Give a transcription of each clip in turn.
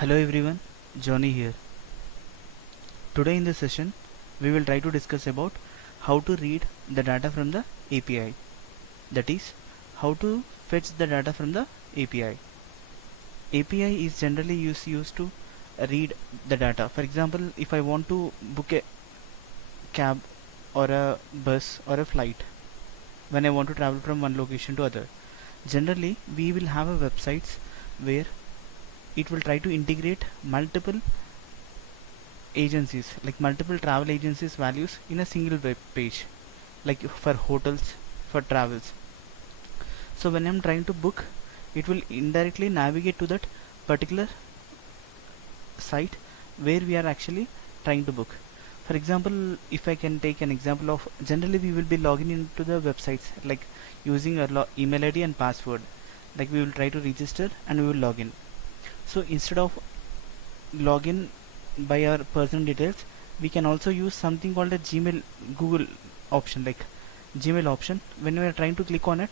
Hello everyone, Johnny here. Today in this session, we will try to discuss about how to read the data from the API. That is, how to fetch the data from the API. API is generally used to read the data. For example, if I want to book a cab or a bus or a flight when I want to travel from one location to other, generally we will have a websites where it will try to integrate multiple agencies, like multiple travel agencies values in a single web page, like for hotels, for travels. So when I'm trying to book, it will indirectly navigate to that particular site where we are actually trying to book. For example, if I can take an example of, generally we will be logging into the websites like using a email ID and password, like we will try to register and we will log in. So instead of login by our personal details, we can also use something called a Gmail Google option, like Gmail option. When we are trying to click on it,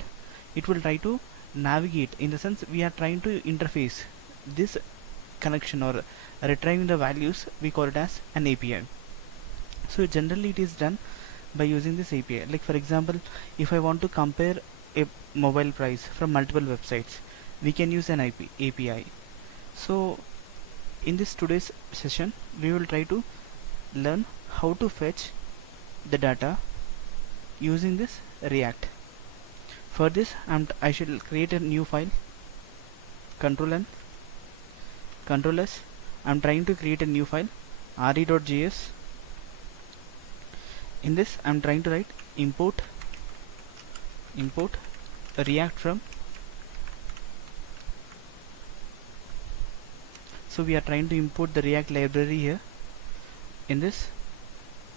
it will try to navigate, in the sense we are trying to interface this connection or retrieving the values. We call it as an API. So generally it is done by using this API. Like for example, if I want to compare a mobile price from multiple websites, we can use an API. So in this today's session, we will try to learn how to fetch the data using this React. For this, I shall create a new file, Control N, Control S. I'm trying to create a new file, re.js. In this, I'm trying to write import React from. So we are trying to import the React library here. In this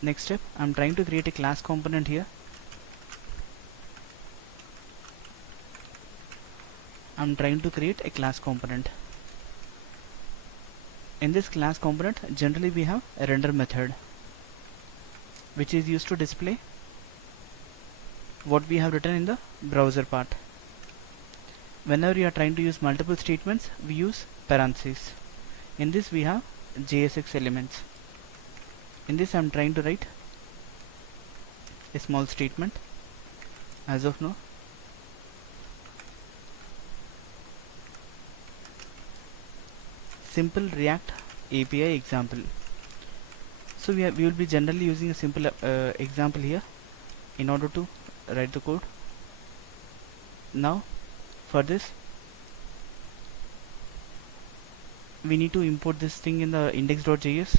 next step, I'm trying to create a class component here. I'm trying to create a class component. In this class component, generally we have a render method, which is used to display what we have written in the browser part. Whenever you are trying to use multiple statements, we use parentheses. In this we have JSX elements. In this I am trying to write a small statement as of now. Simple React API example. So we will be generally using a simple example here in order to write the code. Now for this, we need to import this thing in the index.js.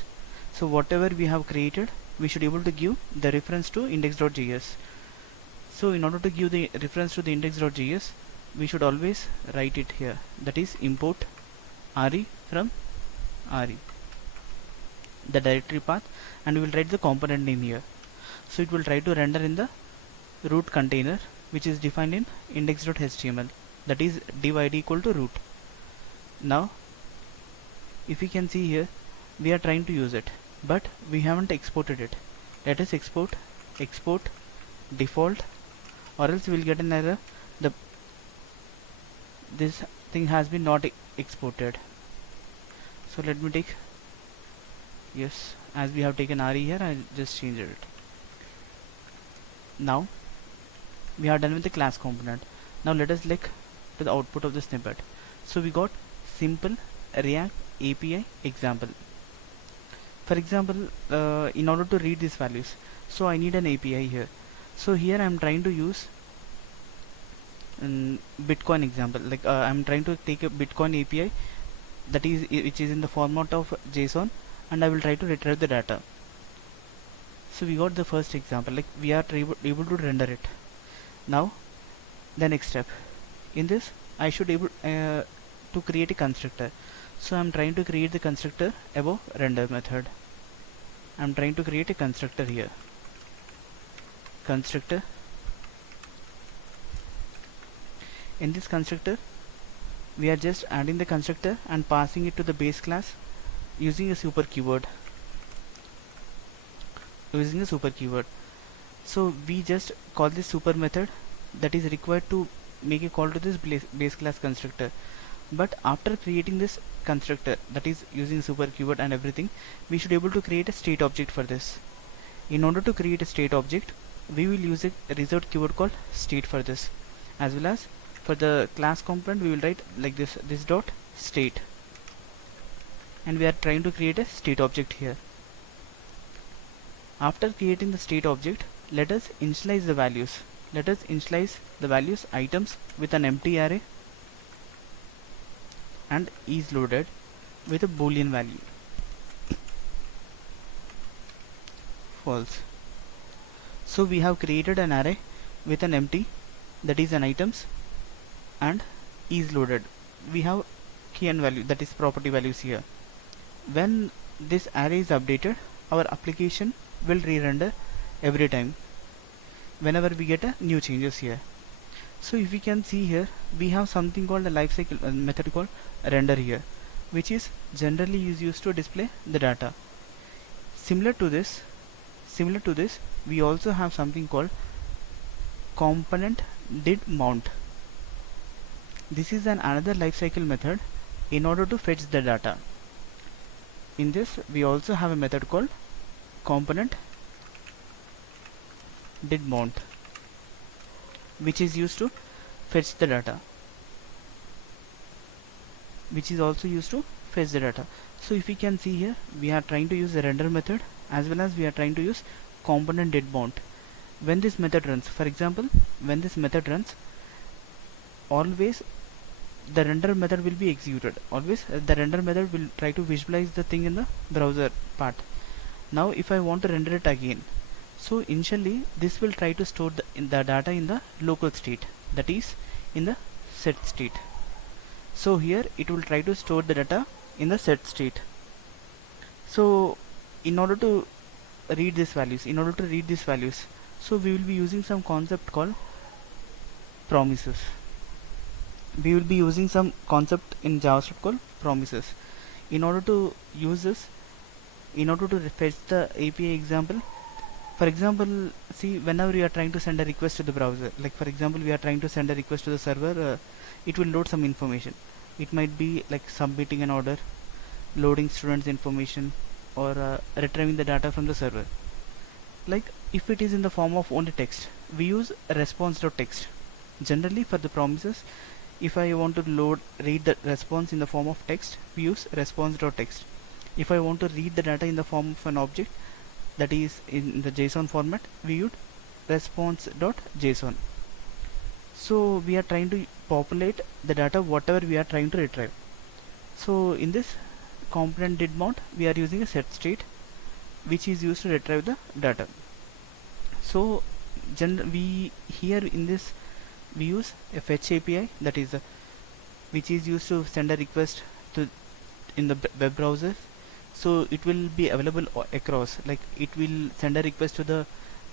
So whatever we have created, we should be able to give the reference to index.js. So in order to give the reference to the index.js, we should always write it here, that is import re from re, the directory path, and we will write the component name here. So it will try to render in the root container, which is defined in index.html, that is div id equal to root. Now if you can see here, we are trying to use it, but we haven't exported it. Let us export default, or else we will get an error, this thing has been not exported. So let me take, yes, as we have taken re here, I just changed it. Now we are done with the class component. Now let us look to the output of the snippet. So we got simple React API example. For example, in order to read these values, so I need an API here. So here I am trying to use Bitcoin example, like I'm trying to take a Bitcoin API that is which is in the format of JSON, and I will try to retrieve the data. So we got the first example, like we are able to render it. Now the next step, in this I should able to create a constructor. So I'm trying to create the constructor above render method. I'm trying to create a constructor here, constructor. In this constructor, we are just adding the constructor and passing it to the base class using a super keyword. So we just call this super method that is required to make a call to this base class constructor. But after creating this constructor, that is using super keyword and everything, we should able to create a state object for this. In order to create a state object, we will use a result keyword called state for this, as well as for the class component we will write like this dot state, and we are trying to create a state object here. After creating the state object, let us initialize the values. Let us initialize the values items with an empty array and is loaded with a boolean value false. So we have created an array with an empty, that is an items, and is loaded. We have key and value, that is property values here. When this array is updated, our application will re-render every time whenever we get a new changes here. So if we can see here, we have something called a lifecycle method called render here, which is generally used to display the data. Similar to this, we also have something called component did mount. This is another lifecycle method in order to fetch the data. In this, we also have a method called component did mount, which is used to fetch the data, So if we can see here, we are trying to use the render method, as well as we are trying to use component did mount. When this method runs, for example, always the render method will be executed. Always the render method will try to visualize the thing in the browser part. Now if I want to render it again, so initially this will try to store the data in the local state, that is in the set state. So here it will try to store the data in the set state. So in order to read these values, so we will be using some concept called promises. We will be using some concept in JavaScript called promises. In order to use this, in order to fetch the API example, for example, see, whenever we are trying to send a request to the browser, like for example we are trying to send a request to the server, it will load some information. It might be like submitting an order, loading students information, or retrieving the data from the server. Like if it is in the form of only text, we use response.text. Generally for the promises, if I want to read the response in the form of text, we use response.text. If I want to read the data in the form of an object, that is in the JSON format, we use response.json. So we are trying to populate the data whatever we are trying to retrieve. So in this component did mount, we are using a set state, which is used to retrieve the data. So here in this we use a fetch API, that is which is used to send a request to in the web browser. So it will be available across, like it will send a request to the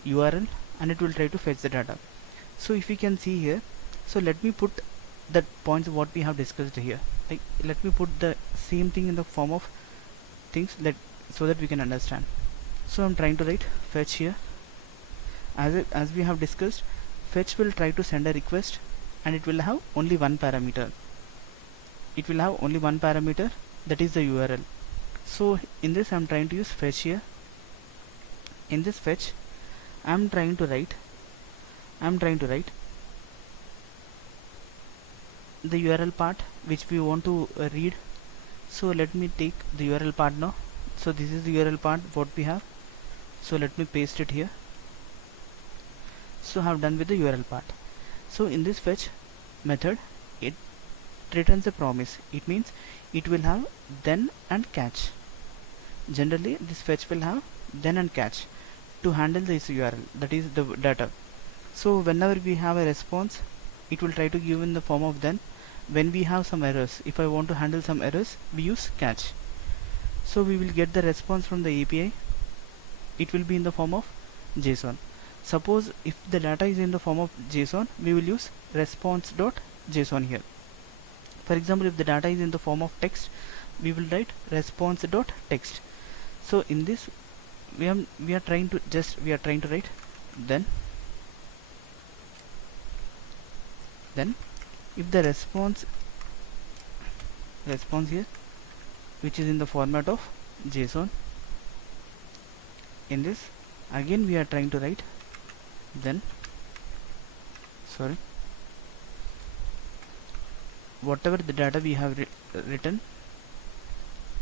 URL and it will try to fetch the data. So if we can see here, so let me put the points what we have discussed here. Like let me put the same thing in the form of things so that we can understand. So I'm trying to write fetch here. As we have discussed, fetch will try to send a request and it will have only one parameter. That is the URL. So in this I'm trying to use fetch here. In this fetch I'm trying to write the URL part which we want to read. So let me take the URL part now. So this is the URL part what we have. So let me paste it here. So I have done with the URL part. So in this fetch method, it returns a promise. It means it will have then and catch. Generally this fetch will have then and catch to handle this URL, that is the data. So whenever we have a response, it will try to give in the form of then. When we have some errors, if I want to handle some errors, we use catch. So we will get the response from the API. It will be in the form of JSON. Suppose if the data is in the form of JSON, we will use response.json here. For example, if the data is in the form of text, we will write response.text. So in this we are trying to write then if the response response here, which is in the format of JSON. In this again we are trying to write, then sorry, whatever the data we have written,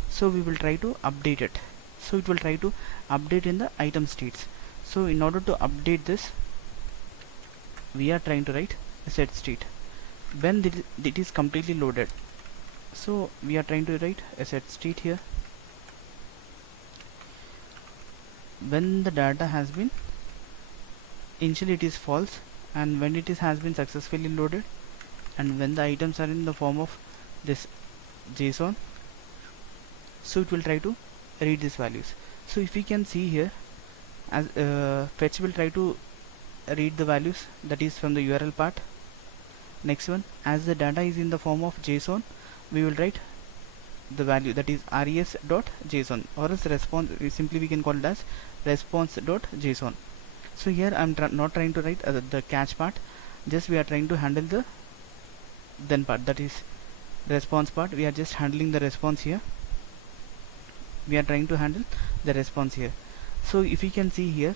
so we will try to update it. So it will try to update in the item states. So in order to update this, we are trying to write a set state when it is completely loaded. So we are trying to write a set state here when the data has been, initially it is false, and when it is has been successfully loaded, and when the items are in the form of this JSON, so it will try to read these values. So if we can see here, as fetch will try to read the values that is from the URL part. Next one, as the data is in the form of JSON, we will write the value that is res.json, or else response, simply we can call it as response.json. So here I'm not trying to write the catch part, just we are trying to handle the then part, that is response part. We are just handling the response here. We are trying to handle the response here. So if you can see here,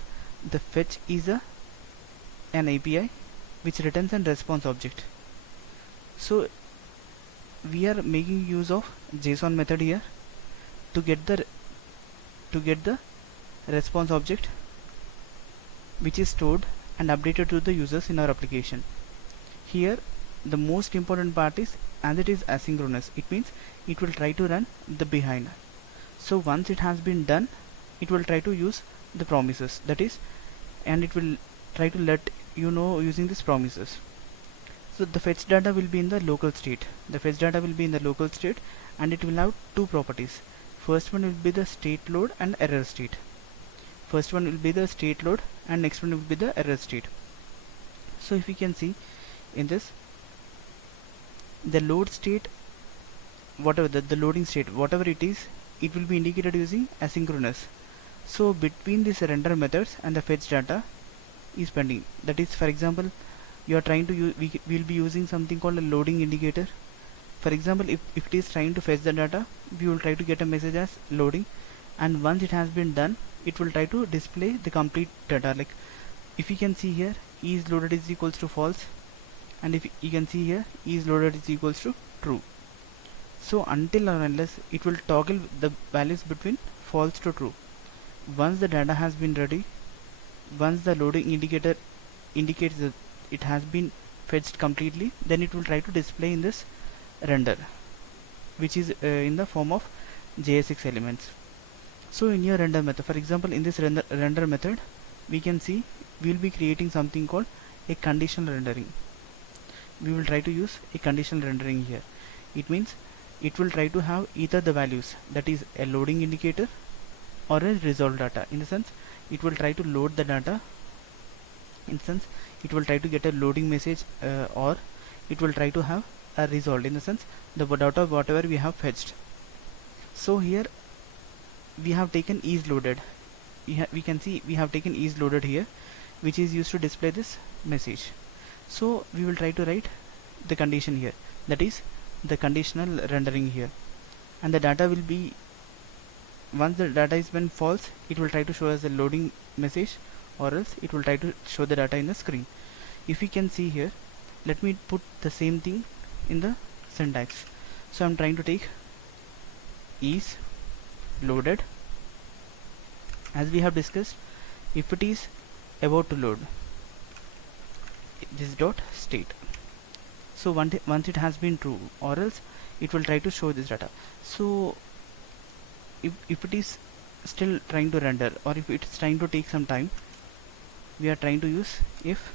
the fetch is an API which returns an response object. So we are making use of JSON method here to get the response object, which is stored and updated to the users in our application. Here the most important part is, as it is asynchronous, it means it will try to run the behind. So once it has been done, it will try to use the promises, that is, and it will try to let you know using these promises. So the fetch data will be in the local state. The fetch data will be in the local state, and it will have two properties. First one will be the state load and error state. First one will be the state load, and next one will be the error state. So if you can see in this, the load state, whatever the loading state, whatever it is, it will be indicated using asynchronous. So between these render methods and the fetch data is pending. That is, for example, you are trying to use, we will be using something called a loading indicator. For example, if it is trying to fetch the data, we will try to get a message as loading, and once it has been done, it will try to display the complete data. Like if you can see here, is loaded is equals to false, and if you can see here, is loaded is equals to true. So until or unless it will toggle the values between false to true. Once the data has been ready, once the loading indicator indicates that it has been fetched completely, then it will try to display in this render, which is in the form of JSX elements. So in your render method, for example, in this render method, we can see we will be creating something called a conditional rendering. We will try to use a conditional rendering here. It means it will try to have either the values, that is a loading indicator or a resolved data. In the sense, it will try to load the data. In the sense, it will try to get a loading message, or it will try to have a resolved, in the sense the data whatever we have fetched. So here we have taken is loaded. We can see we have taken is loaded here, which is used to display this message. So we will try to write the condition here, that is the conditional rendering here, and the data will be, once the data is been false, it will try to show us a loading message, or else it will try to show the data in the screen. If you can see here, let me put the same thing in the syntax. So I'm trying to take is loaded, as we have discussed, if it is about to load, this dot state. So once it has been true, or else it will try to show this data. So if it is still trying to render, or if it's trying to take some time, we are trying to use if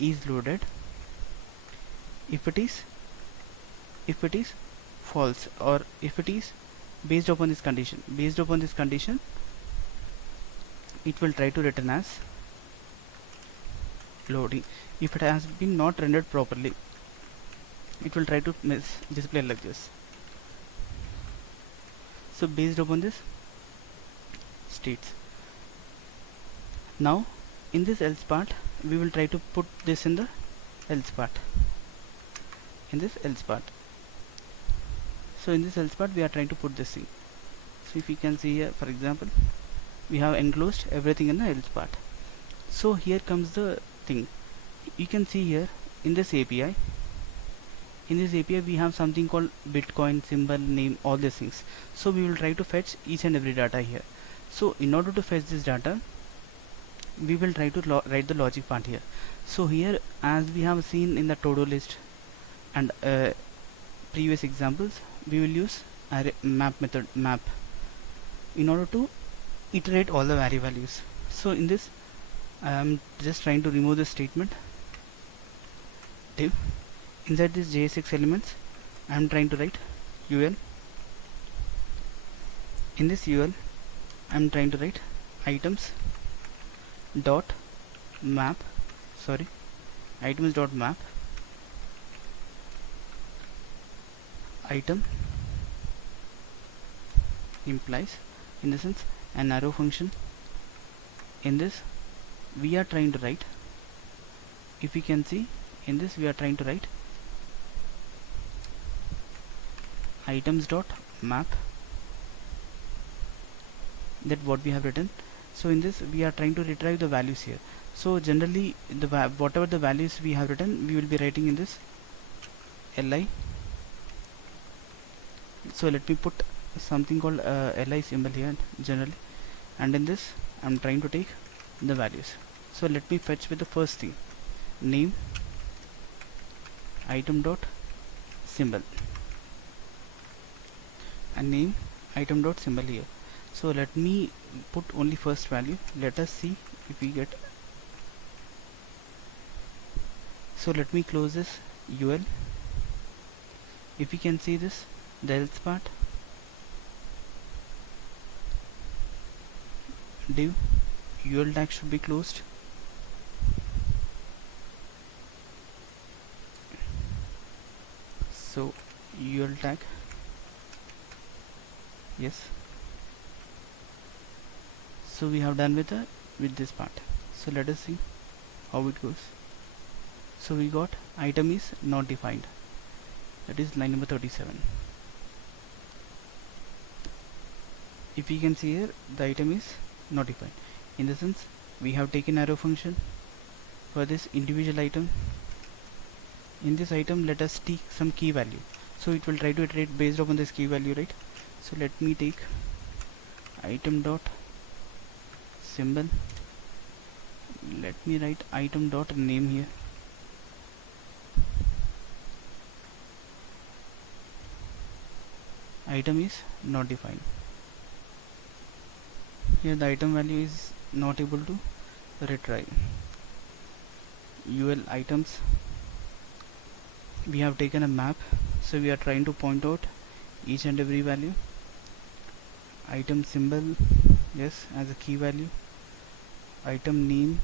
is loaded, if it is false, or if it is based upon this condition, it will try to return as loading. If it has been not rendered properly, it will try to display like this. So based upon this states. Now in this else part, we will try to put this in the else part. So in this else part we are trying to put this thing. So if you can see here, for example, we have enclosed everything in the else part. So here comes the thing. You can see here in this API. In this API we have something called Bitcoin symbol, name, all these things. So we will try to fetch each and every data here. So in order to fetch this data, we will try to write the logic part here. So here, as we have seen in the todo list and previous examples, we will use array map method, map, in order to iterate all the array values. So in this I am just trying to remove the statement div. Inside this JSX elements I am trying to write UL. In this UL I am trying to write items dot map, sorry, items dot map item implies, in the sense, an arrow function. In this we are trying to write, if you can see, in this we are trying to write items dot map, that what we have written. So in this we are trying to retrieve the values here. So generally the whatever the values we have written, we will be writing in this li. So let me put something called li symbol here generally, and in this I am trying to take the values. So let me fetch with the first thing, name item dot symbol, and name item dot symbol here. So let me put only first value. Let us see if we get. So let me close this UL. If you can see this, the else part, div UL tag should be closed. So UL tag, yes. So we have done with this part. So let us see how it goes. So we got item is not defined, that is line number 37. If you can see here, the item is not defined, in the sense we have taken arrow function for this individual item. In this item let us take some key value, so it will try to iterate based upon this key value, right? So let me take item dot symbol, let me write item dot name here. Item is not defined. Here the item value is not able to retrieve. UL items, we have taken a map, so we are trying to point out each and every value. Item symbol, yes, as a key value. Item name,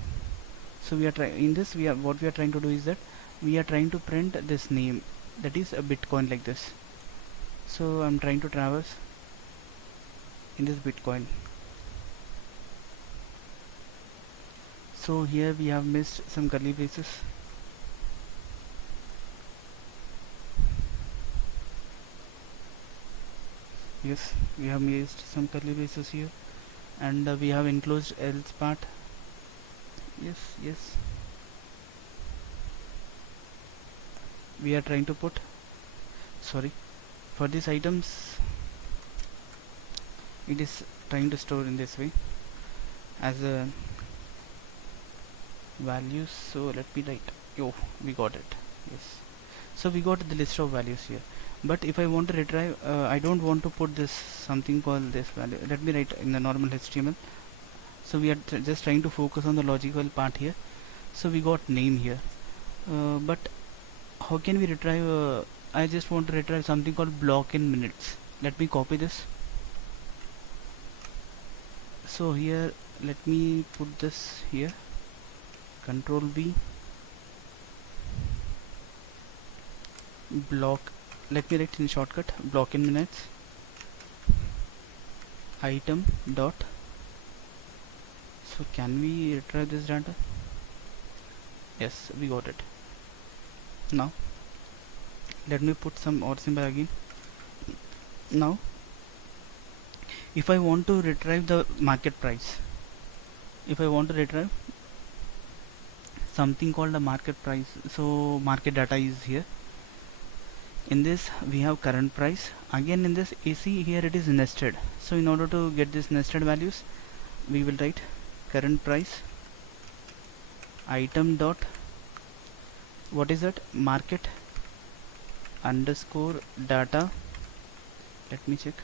so we are trying, in this we are, what we are trying to do is that we are trying to print this name, that is a Bitcoin, like this. So I'm trying to traverse in this Bitcoin. So here we have missed some curly braces. Yes, we have missed some curly braces here, and we have enclosed else part. Yes, we are trying to put, sorry, for these items it is trying to store in this way as a values. So let me write, oh, we got it, yes. So we got the list of values here, but if I want to retrieve, I don't want to put this something called this value. Let me write in the normal HTML. So we are just trying to focus on the logical part here. So we got name here, but how can we retrieve? I just want to retrieve something called block in minutes. Let me copy this. So here let me put this here, Control V, block, let me write in shortcut, block in minutes, item dot. So can we retrieve this data? Yes, we got it. Now let me put some OR symbol again. Now if I want to retrieve the market price, if I want to retrieve something called a market price, so market data is here. In this we have current price. Again in this you see here it is nested, so in order to get this nested values we will write current price item dot, what is that, market underscore data. Let me check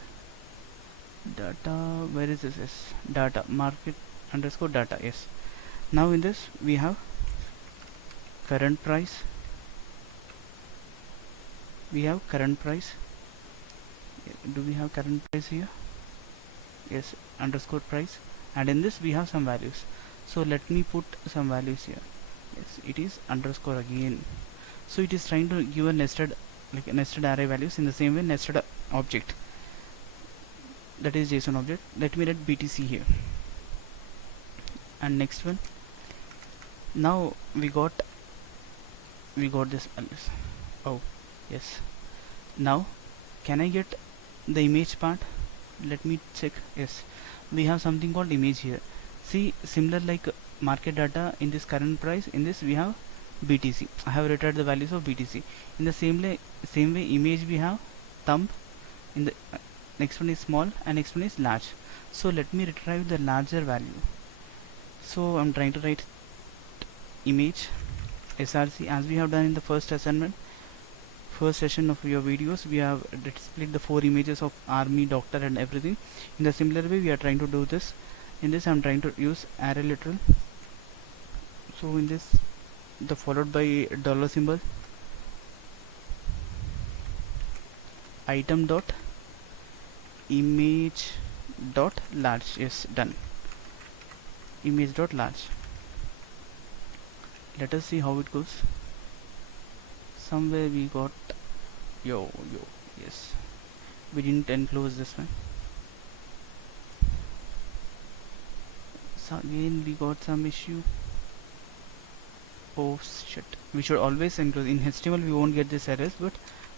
data, where is this? Yes, data market underscore data. Yes, now in this we have current price, we have current price. Do we have current price here? Yes, underscore price, and in this we have some values. So let me put some values here. Yes, it is underscore again. So it is trying to give a nested, like a nested array values. In the same way nested object, that is JSON object. Let me write BTC here, and next one. Now we got this values. Oh yes, now can I get the image part? Let me check. Yes, we have something called image here. See, similar like market data, in this current price, in this we have BTC. I have returned the values of BTC. In the same way image we have thumb. In the next one is small and next one is large. So let me retrieve the larger value. So I'm trying to write image src as we have done in the first assignment, first session of your videos. We have displayed the 4 images of army, doctor and everything. In the similar way we are trying to do this. In this I'm trying to use array literal. So in this the followed by dollar symbol, item dot image dot large. Yes, done. Image dot large. Let us see how it goes. Somewhere we got yo. Yes, we didn't enclose this one. So again we got some issue. Oh shit, we should always enclose. In HTML we won't get this errors, but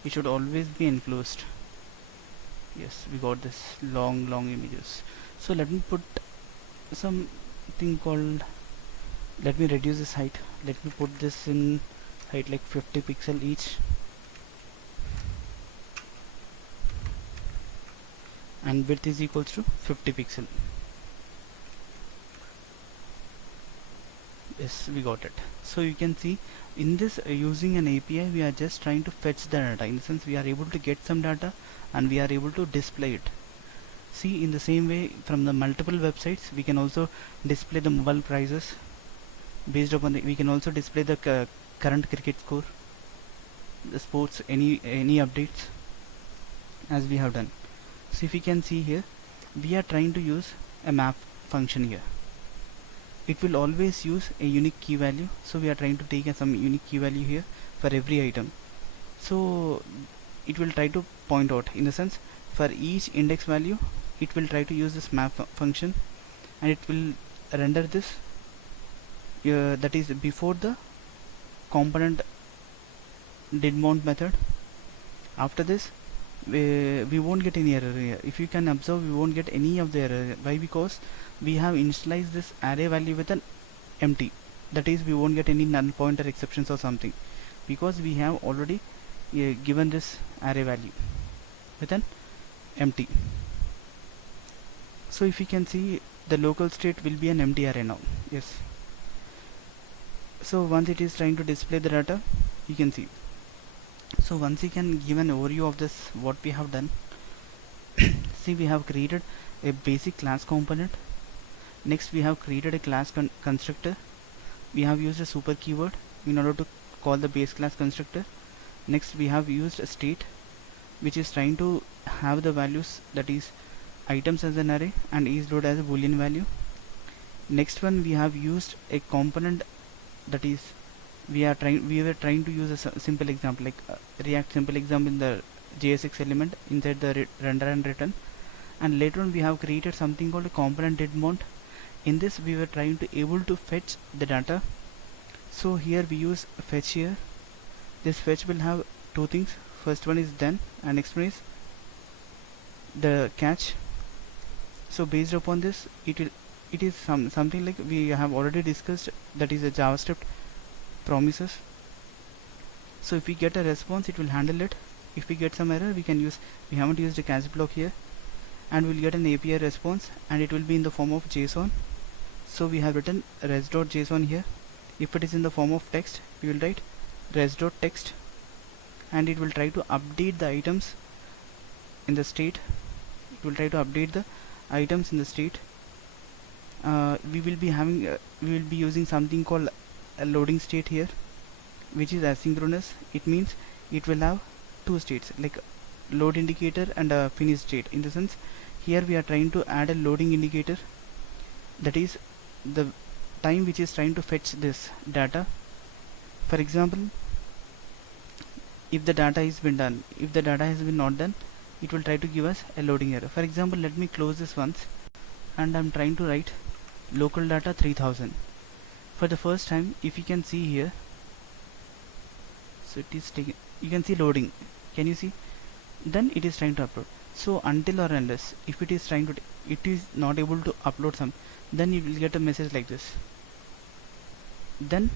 it should always be enclosed. Yes, we got this long images. So let me put something called, let me reduce this height. Let me put this in height like 50 pixel each, and width is equals to 50 pixel. Yes, we got it. So you can see in this using an API we are just trying to fetch the data. In the sense we are able to get some data and we are able to display it. See, in the same way from the multiple websites we can also display the mobile prices. Based upon the, we can also display the current cricket score, the sports, any updates, as we have done. So if you can see here, we are trying to use a map function here. It will always use a unique key value, so we are trying to take some unique key value here for every item. So it will try to point out, in the sense for each index value it will try to use this map function, and it will render this that is before the component did mount method. After this we won't get any error here. If you can observe, we won't get any of the error. Why? Because we have initialized this array value with an empty, that is we won't get any null pointer exceptions or something, because we have already given this array value with an empty. So if you can see, the local state will be an empty array now. Yes, so once it is trying to display the data, you can see. So once you can give an overview of this, what we have done. See, we have created a basic class component. Next we have created a class constructor. We have used a super keyword in order to call the base class constructor. Next we have used a state, which is trying to have the values, that is items as an array and is load as a boolean value. Next one, we have used a component, that is we were trying to use a simple example, like react simple example in the JSX element inside the render and return. And later on we have created something called a component did mount. In this we were trying to able to fetch the data. So here we use fetch here. This fetch will have two things. First one is done and next one is the catch. So based upon this, it is something like we have already discussed, that is a JavaScript promises. So if we get a response, it will handle it. If we get some error, we haven't used a catch block here, and we'll get an API response, and it will be in the form of JSON. So we have written res.json here. If it is in the form of text, we will write res.text, and it will try to update the items in the state. It will try to update the items in the state. We will be using something called a loading state here, which is asynchronous. It means it will have two states, like load indicator and a finish state. In the sense, here we are trying to add a loading indicator, that is the time which is trying to fetch this data. For example, if the data has been done, if the data has been not done, it will try to give us a loading error. For example, let me close this once, and I'm trying to write local data 3000. For the first time, if you can see here, so it is taking, you can see loading, can you see? Then it is trying to upload. So until or unless, if it is trying to, it is not able to upload some, then you will get a message like this. Then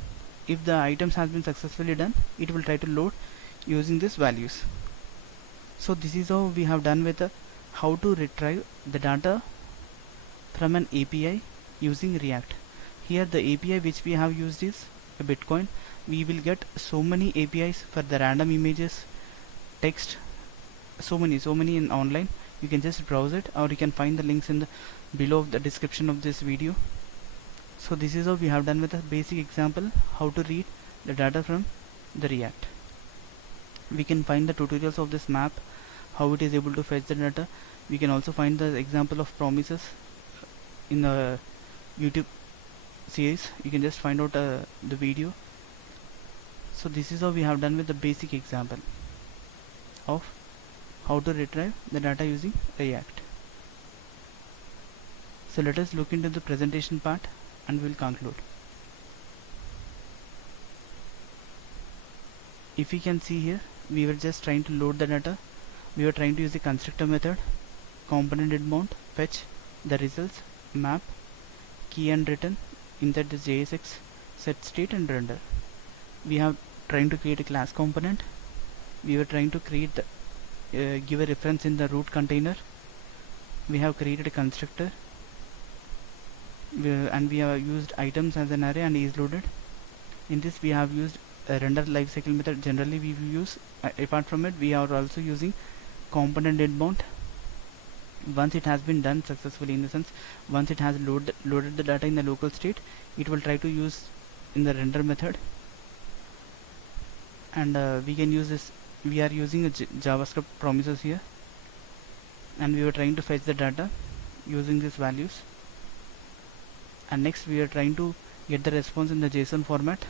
if the items has been successfully done, it will try to load using these values. So this is how we have done with how to retrieve the data from an API using React. Here the API which we have used is a Bitcoin. We will get so many APIs for the random images, text, so many in online. You can just browse it, or you can find the links in the below the description of this video. So this is how we have done with a basic example how to read the data from the React. We can find the tutorials of this map, how it is able to fetch the data. We can also find the example of promises in the YouTube series. You can just find out the video. So this is how we have done with the basic example of how to retrieve the data using React. So let us look into the presentation part, and we'll conclude. If you can see here, we were just trying to load the data. We were trying to use the constructor method, component did mount, fetch the results, map, key and return, insert the JSX, set state and render. We have trying to create a class component. We were trying to create the give a reference in the root container. We have created a constructor, and we have used items as an array and is loaded. In this we have used a render lifecycle method. Generally we use, apart from it, we are also using component did mount. Once it has been done successfully, in the sense once it has loaded the data in the local state, it will try to use in the render method. And we can use this, we are using a JavaScript promises here, and we were trying to fetch the data using these values. And next we are trying to get the response in the JSON format.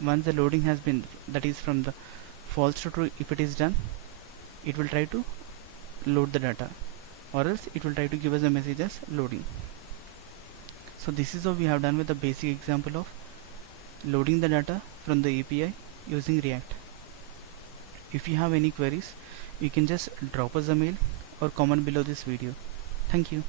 Once the loading has been, that is from the false to true, if it is done, it will try to load the data, or else it will try to give us a message as loading. So this is how we have done with the basic example of loading the data from the API using React. If you have any queries, you can just drop us a mail or comment below this video. Thank you.